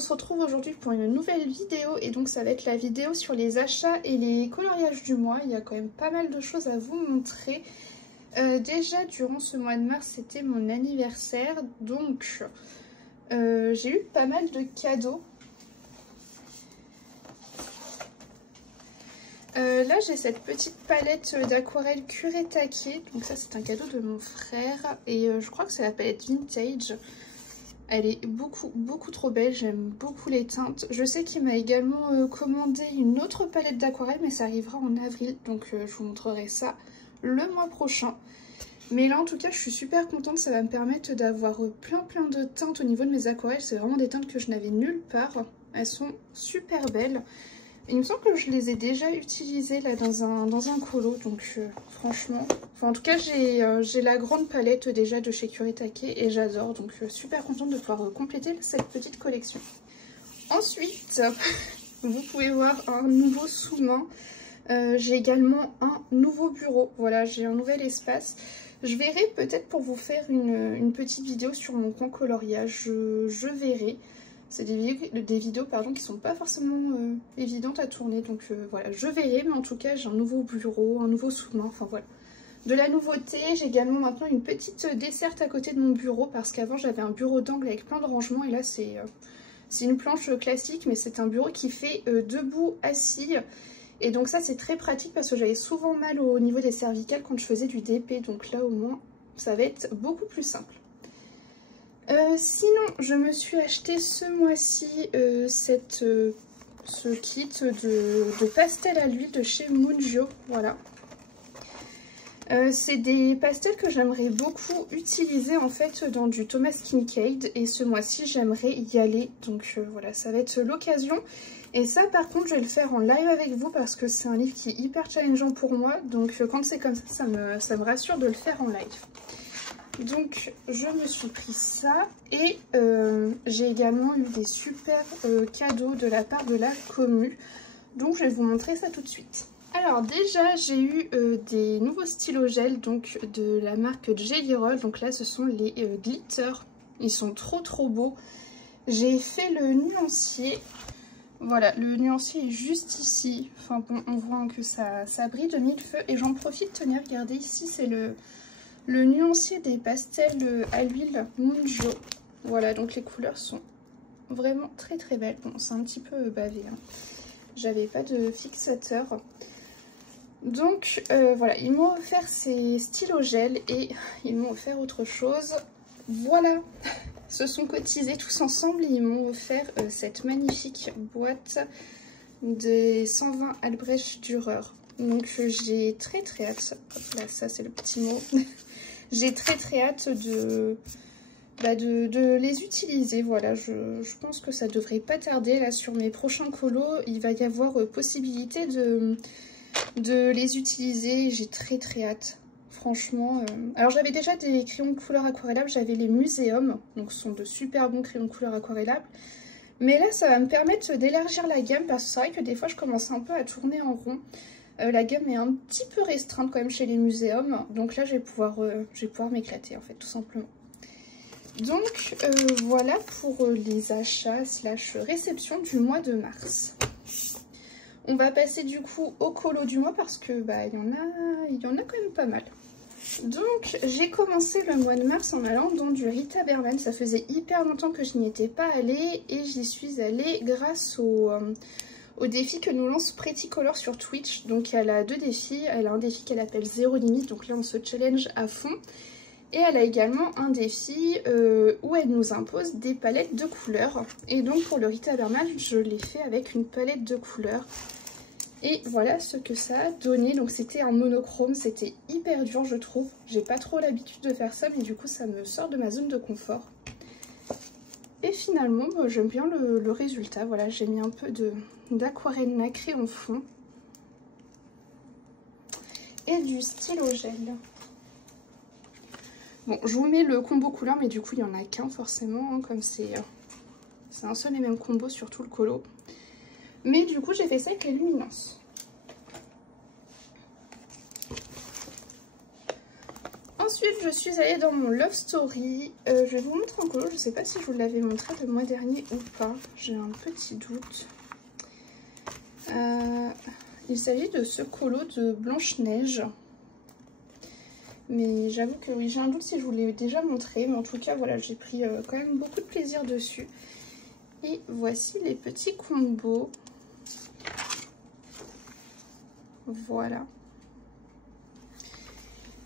on se retrouve aujourd'hui pour une nouvelle vidéo et donc ça va être la vidéo sur les achats et les coloriages du mois. Il y a quand même pas mal de choses à vous montrer. Déjà durant ce mois de mars c'était mon anniversaire, donc j'ai eu pas mal de cadeaux. Là j'ai cette petite palette d'aquarelle Kuretake, donc ça c'est un cadeau de mon frère et je crois que c'est la palette vintage. Elle est beaucoup trop belle, j'aime beaucoup les teintes. Je sais qu'il m'a également commandé une autre palette d'aquarelle mais ça arrivera en avril, donc je vous montrerai ça le mois prochain. Mais là en tout cas je suis super contente, ça va me permettre d'avoir plein de teintes au niveau de mes aquarelles. C'est vraiment des teintes que je n'avais nulle part, elles sont super belles. Il me semble que je les ai déjà utilisées là dans un colo, donc franchement, en tout cas j'ai la grande palette déjà de chez Kuretake et j'adore, donc super contente de pouvoir compléter cette petite collection. Ensuite, vous pouvez voir un nouveau sous-main, j'ai également un nouveau bureau, voilà, j'ai un nouvel espace. Je verrai peut-être pour vous faire une petite vidéo sur mon coin coloriage, je verrai. C'est des vidéos qui sont pas forcément évidentes à tourner, donc voilà, je verrai, mais en tout cas j'ai un nouveau bureau, un nouveau sous-main, enfin voilà. De la nouveauté, j'ai également maintenant une petite desserte à côté de mon bureau, parce qu'avant j'avais un bureau d'angle avec plein de rangements, et là c'est une planche classique, mais c'est un bureau qui fait debout, assis, et donc ça c'est très pratique parce que j'avais souvent mal au niveau des cervicales quand je faisais du DP, donc là au moins ça va être beaucoup plus simple. Sinon, je me suis acheté ce mois-ci ce kit de pastel à l'huile de chez Mungio, voilà. C'est des pastels que j'aimerais beaucoup utiliser en fait dans du Thomas Kincaid et ce mois-ci j'aimerais y aller, donc voilà, ça va être l'occasion. Et ça par contre je vais le faire en live avec vous parce que c'est un livre qui est hyper challengeant pour moi, donc quand c'est comme ça, ça me rassure de le faire en live. Donc je me suis pris ça et j'ai également eu des super cadeaux de la part de la commu. Donc je vais vous montrer ça tout de suite. Alors déjà j'ai eu des nouveaux stylos gel donc de la marque Jelly Roll. Donc là ce sont les glitter. Ils sont trop beaux. J'ai fait le nuancier. Voilà, le nuancier est juste ici. Enfin bon, on voit que ça brille de mille feux. Et j'en profite, tenez, regardez ici, c'est le nuancier des pastels à l'huile Mungio. Voilà, donc les couleurs sont vraiment très belles. Bon, c'est un petit peu bavé, hein. J'avais pas de fixateur. Donc voilà, ils m'ont offert ces stylos gel et ils m'ont offert autre chose. Voilà, se sont cotisés tous ensemble et ils m'ont offert cette magnifique boîte des 120 Albrecht Dürer. Donc j'ai très hâte. Hop là, ça c'est le petit mot. J'ai très hâte de les utiliser. Voilà, je pense que ça devrait pas tarder. Là sur mes prochains colos, il va y avoir possibilité de les utiliser. J'ai très hâte. Franchement, alors j'avais déjà des crayons de couleur aquarellables, j'avais les Muséum, donc ce sont de super bons crayons de couleur aquarellables. Mais là ça va me permettre d'élargir la gamme parce que c'est vrai que des fois je commence un peu à tourner en rond. La gamme est un petit peu restreinte quand même chez les Muséum, donc là je vais pouvoir m'éclater en fait tout simplement. Donc voilà pour les achats / réception du mois de mars. On va passer du coup au colo du mois parce que il y en a quand même pas mal. Donc j'ai commencé le mois de mars en allant dans du Rita Berman. Ça faisait hyper longtemps que je n'y étais pas allée et j'y suis allée grâce au défi que nous lance Pretty Color sur Twitch. Donc elle a deux défis. Elle a un défi qu'elle appelle Zéro Limite, donc là on se challenge à fond. Et elle a également un défi où elle nous impose des palettes de couleurs. Et donc pour le Rita Berman, je l'ai fait avec une palette de couleurs. Et voilà ce que ça a donné. Donc c'était un monochrome, c'était hyper dur je trouve. J'ai pas trop l'habitude de faire ça, mais du coup ça me sort de ma zone de confort. Et finalement, j'aime bien le résultat. Voilà, j'ai mis un peu d'aquarelle nacrée en fond. Et du stylo gel. Bon, je vous mets le combo couleur, mais du coup, il n'y en a qu'un forcément, hein, comme c'est un seul et même combo sur tout le colo. Mais du coup, j'ai fait ça avec les luminances. Ensuite, je suis allée dans mon Love Story. Je vais vous montrer un colo. Je ne sais pas si je vous l'avais montré le mois dernier ou pas. J'ai un petit doute. Il s'agit de ce colo de Blanche-Neige. Mais j'avoue que oui, j'ai un doute si je vous l'ai déjà montré. Mais en tout cas, voilà, j'ai pris quand même beaucoup de plaisir dessus. Et voici les petits combos. Voilà.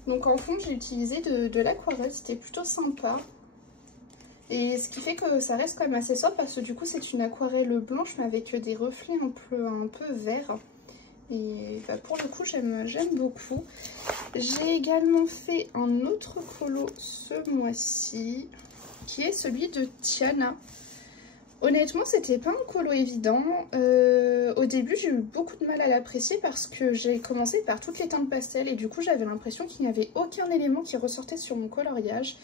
Donc en fond, j'ai utilisé de l'aquarelle, c'était plutôt sympa. Et ce qui fait que ça reste quand même assez sobre parce que du coup c'est une aquarelle blanche mais avec des reflets un peu verts. Et bah, pour le coup j'aime beaucoup. J'ai également fait un autre colo ce mois-ci qui est celui de Tiana. Honnêtement, c'était pas un colo évident. Au début, j'ai eu beaucoup de mal à l'apprécier parce que j'ai commencé par toutes les teintes pastel et du coup, j'avais l'impression qu'il n'y avait aucun élément qui ressortait sur mon coloriage.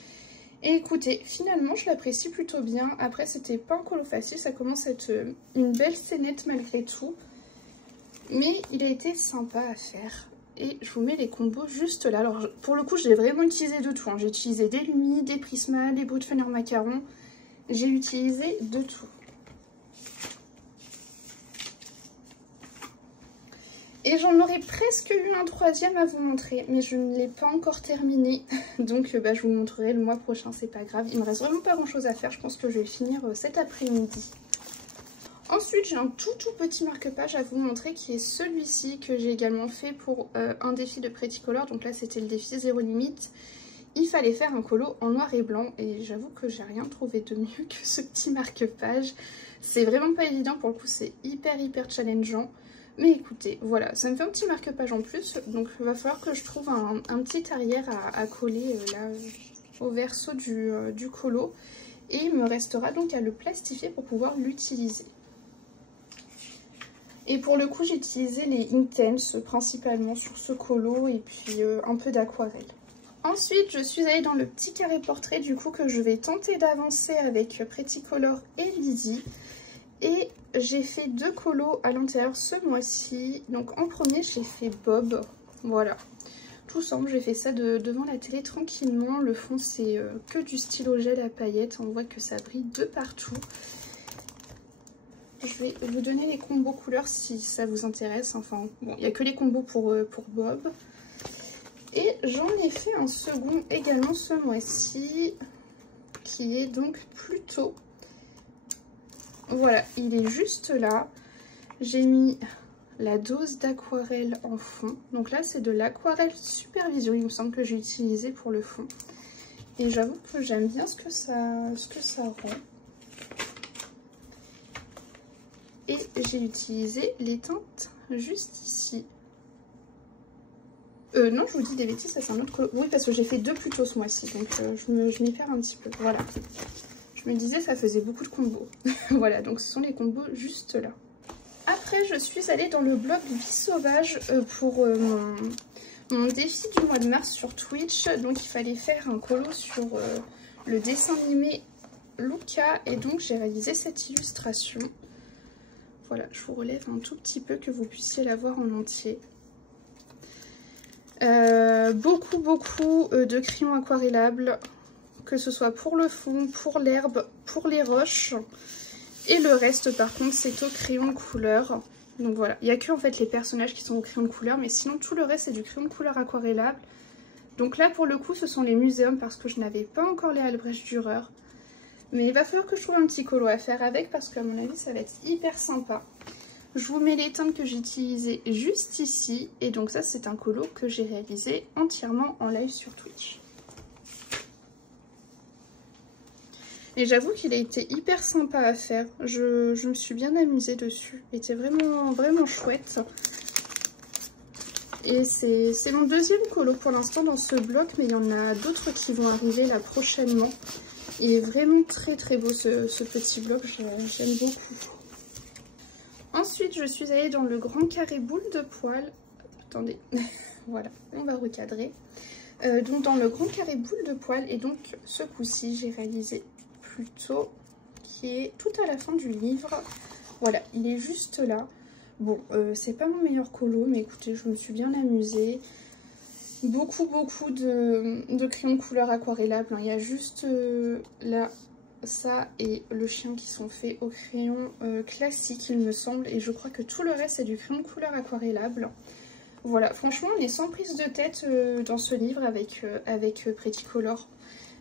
Et écoutez, finalement, je l'apprécie plutôt bien. Après, c'était pas un colo facile, ça commence à être une belle scénette malgré tout. Mais il a été sympa à faire. Et je vous mets les combos juste là. Alors, pour le coup, j'ai vraiment utilisé de tout, hein. J'ai utilisé des Lumi, des Prisma, des Brut Funner Macaron. J'ai utilisé de tout. Et j'en aurais presque eu un troisième à vous montrer, mais je ne l'ai pas encore terminé. Donc bah, je vous le montrerai le mois prochain, c'est pas grave. Il me reste vraiment pas grand chose à faire, je pense que je vais le finir cet après-midi. Ensuite, j'ai un tout petit marque-page à vous montrer qui est celui-ci que j'ai également fait pour un défi de Pretty Color. Donc là, c'était le défi Zéro Limite. Il fallait faire un colo en noir et blanc et j'avoue que j'ai rien trouvé de mieux que ce petit marque-page. C'est vraiment pas évident, pour le coup c'est hyper challengeant. Mais écoutez, voilà, ça me fait un petit marque-page en plus, donc il va falloir que je trouve un petit arrière à coller là au verso du colo. Et il me restera donc à le plastifier pour pouvoir l'utiliser. Et pour le coup j'ai utilisé les Intense principalement sur ce colo et puis un peu d'aquarelle. Ensuite, je suis allée dans le petit carré portrait du coup que je vais tenter d'avancer avec Pretty Color et Lizzie. Et j'ai fait 2 colos à l'intérieur ce mois-ci. Donc en premier, j'ai fait Bob. Voilà, tout simple, j'ai fait ça devant la télé tranquillement. Le fond, c'est que du stylo gel à paillettes. On voit que ça brille de partout. Je vais vous donner les combos couleurs si ça vous intéresse. Enfin, bon, il n'y a que les combos pour Bob. Et j'en ai fait un second également ce mois-ci, qui est donc plutôt... Voilà, il est juste là. J'ai mis la dose d'aquarelle en fond. Donc là, c'est de l'aquarelle Supervision, il me semble que j'ai utilisé pour le fond. Et j'avoue que j'aime bien ce que ça rend. Et j'ai utilisé les teintes juste ici. Non, je vous dis des bêtises, ça c'est un autre colo. Oui, parce que j'ai fait 2 plus tôt ce mois-ci, donc je m'y perds un petit peu. Voilà. Je me disais, ça faisait beaucoup de combos. Voilà, donc ce sont les combos juste là. Après, je suis allée dans le blog Vie Sauvage pour mon défi du mois de mars sur Twitch. Donc, il fallait faire un colo sur le dessin animé Luca. Et donc, j'ai réalisé cette illustration. Voilà, je vous relève un tout petit peu que vous puissiez la voir en entier. Beaucoup de crayons aquarellables, que ce soit pour le fond, pour l'herbe, pour les roches. Et le reste par contre c'est au crayon couleur. Donc voilà, il n'y a que en fait les personnages qui sont au crayon de couleur, mais sinon tout le reste c'est du crayon de couleur aquarellable. Donc là pour le coup ce sont les muséums parce que je n'avais pas encore les Albrecht Dürer. Mais il va falloir que je trouve un petit colo à faire avec parce qu'à mon avis ça va être hyper sympa. Je vous mets les teintes que j'ai utilisées juste ici. Et donc ça, c'est un colo que j'ai réalisé entièrement en live sur Twitch. Et j'avoue qu'il a été hyper sympa à faire. Je me suis bien amusée dessus. Il était vraiment chouette. Et c'est mon deuxième colo pour l'instant dans ce bloc. Mais il y en a d'autres qui vont arriver là prochainement. Il est vraiment très beau ce petit bloc. J'aime beaucoup. Ensuite, je suis allée dans le grand carré boule de poil. Attendez, voilà, on va recadrer. Donc dans le grand carré boule de poil. Et donc ce coup-ci, j'ai réalisé plutôt qui est tout à la fin du livre. Voilà, il est juste là. Bon, c'est pas mon meilleur colo, mais écoutez, je me suis bien amusée. beaucoup de crayons de couleur aquarellables. Il y a juste là, ça et le chien qui sont faits au crayon classique, il me semble. Et je crois que tout le reste, c'est du crayon de couleur aquarellable. Voilà, franchement, on est sans prise de tête dans ce livre avec Pretty Color.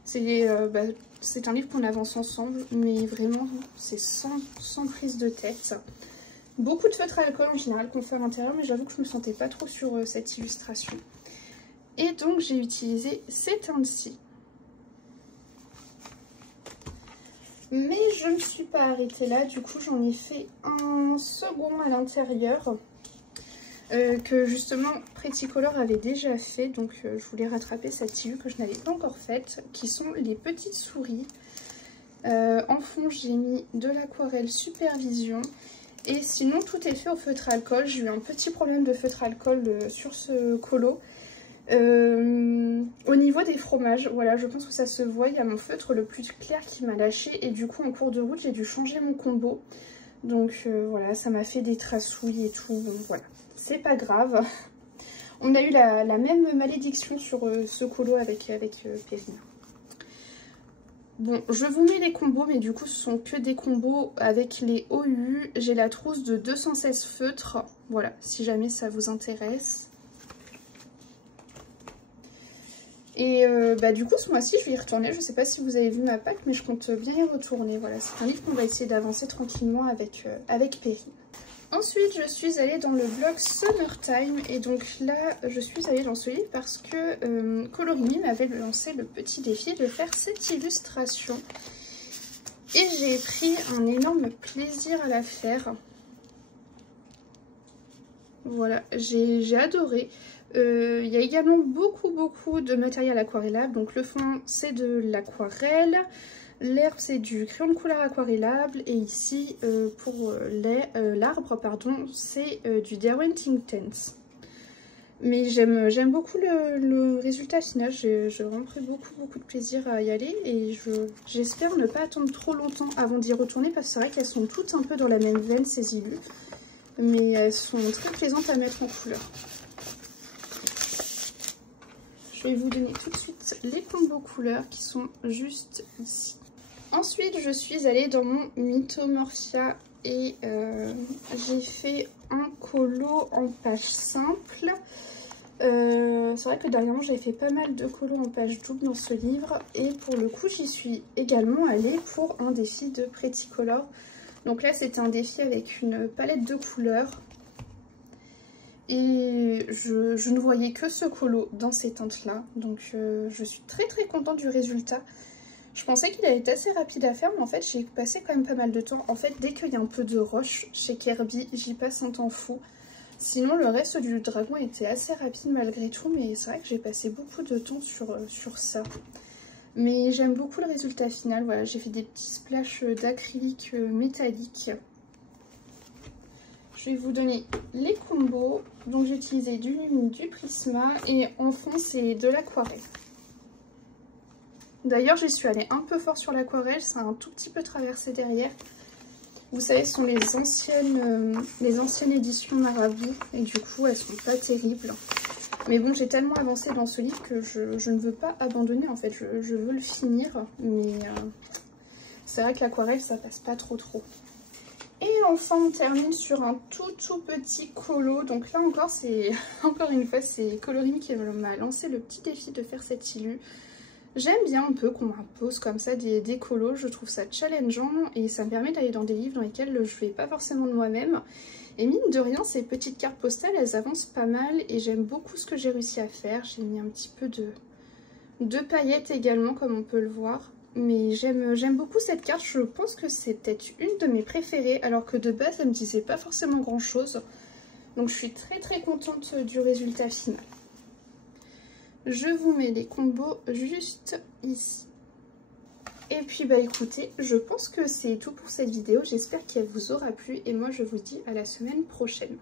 C'est un livre qu'on avance ensemble, mais vraiment, c'est sans prise de tête. Beaucoup de feutre à alcool en général qu'on fait à l'intérieur, mais j'avoue que je me sentais pas trop sur cette illustration. Et donc, j'ai utilisé ces teintes-ci. Mais je ne me suis pas arrêtée là, du coup, j'en ai fait un second à l'intérieur. Que justement Pretty Color avait déjà fait, donc je voulais rattraper cette tissu que je n'avais pas encore faite, qui sont les petites souris. En fond j'ai mis de l'aquarelle Supervision, et sinon tout est fait au feutre à alcool. J'ai eu un petit problème de feutre à alcool sur ce colo. Au niveau des fromages, voilà, je pense que ça se voit, il y a mon feutre le plus clair qui m'a lâché, et du coup en cours de route j'ai dû changer mon combo. Donc voilà, ça m'a fait des tracouilles et tout, donc voilà. C'est pas grave. On a eu la même malédiction sur ce colo avec Perrine. Bon, je vous mets les combos, mais du coup, ce sont que des combos avec les OU. J'ai la trousse de 216 feutres. Voilà, si jamais ça vous intéresse. Et du coup, ce mois-ci, je vais y retourner. Je sais pas si vous avez vu ma pack, mais je compte bien y retourner. Voilà, c'est un livre qu'on va essayer d'avancer tranquillement avec Perrine. Ensuite, je suis allée dans le vlog Summertime, et donc là, je suis allée dans ce livre parce que Colorini m'avait lancé le petit défi de faire cette illustration. Et j'ai pris un énorme plaisir à la faire. Voilà, j'ai adoré. Il y a également beaucoup de matériel aquarellable. Donc le fond, c'est de l'aquarelle. L'herbe, c'est du crayon de couleur aquarellable. Et ici, pour l'arbre, pardon, c'est du Derwent Inktense. Mais j'aime beaucoup le résultat final. J'ai vraiment pris beaucoup de plaisir à y aller. Et j'espère ne pas attendre trop longtemps avant d'y retourner. Parce que c'est vrai qu'elles sont toutes un peu dans la même veine, ces illus. Mais elles sont très plaisantes à mettre en couleur. Je vais vous donner tout de suite les combos couleurs qui sont juste ici. Ensuite, je suis allée dans mon Mythomorphia et j'ai fait un colo en page simple. C'est vrai que dernièrement, j'avais fait pas mal de colos en page double dans ce livre. Et pour le coup, j'y suis également allée pour un défi de Pretty Color. Donc là, c'était un défi avec une palette de couleurs. Et je ne voyais que ce colo dans ces teintes-là. Donc je suis très contente du résultat. Je pensais qu'il allait être assez rapide à faire, mais en fait j'ai passé quand même pas mal de temps. En fait, dès qu'il y a un peu de roche chez Kirby, j'y passe un temps fou. Sinon, le reste du dragon était assez rapide malgré tout, mais c'est vrai que j'ai passé beaucoup de temps sur ça. Mais j'aime beaucoup le résultat final. Voilà, j'ai fait des petits splashes d'acrylique métallique. Je vais vous donner les combos. Donc j'ai utilisé du Lumi, du Prisma, et en fond c'est de l'aquarelle. D'ailleurs, j'y suis allée un peu fort sur l'aquarelle, ça a un tout petit peu traversé derrière. Vous savez, ce sont les anciennes éditions Marabout, et du coup, elles sont pas terribles. Mais bon, j'ai tellement avancé dans ce livre que je ne veux pas abandonner, en fait, je veux le finir. Mais c'est vrai que l'aquarelle, ça passe pas trop. Et enfin, on termine sur un tout petit colo. Donc là encore, encore une fois, c'est Colorini qui m'a lancé le petit défi de faire cette illu. J'aime bien un peu qu'on m'impose comme ça des colos, je trouve ça challengeant et ça me permet d'aller dans des livres dans lesquels je ne fais pas forcément de moi-même. Et mine de rien, ces petites cartes postales, elles avancent pas mal et j'aime beaucoup ce que j'ai réussi à faire. J'ai mis un petit peu de paillettes également, comme on peut le voir. Mais j'aime beaucoup cette carte, je pense que c'est peut-être une de mes préférées, alors que de base, elle me disait pas forcément grand-chose. Donc je suis très contente du résultat final. Je vous mets les combos juste ici. Et puis bah écoutez, je pense que c'est tout pour cette vidéo. J'espère qu'elle vous aura plu et moi je vous dis à la semaine prochaine.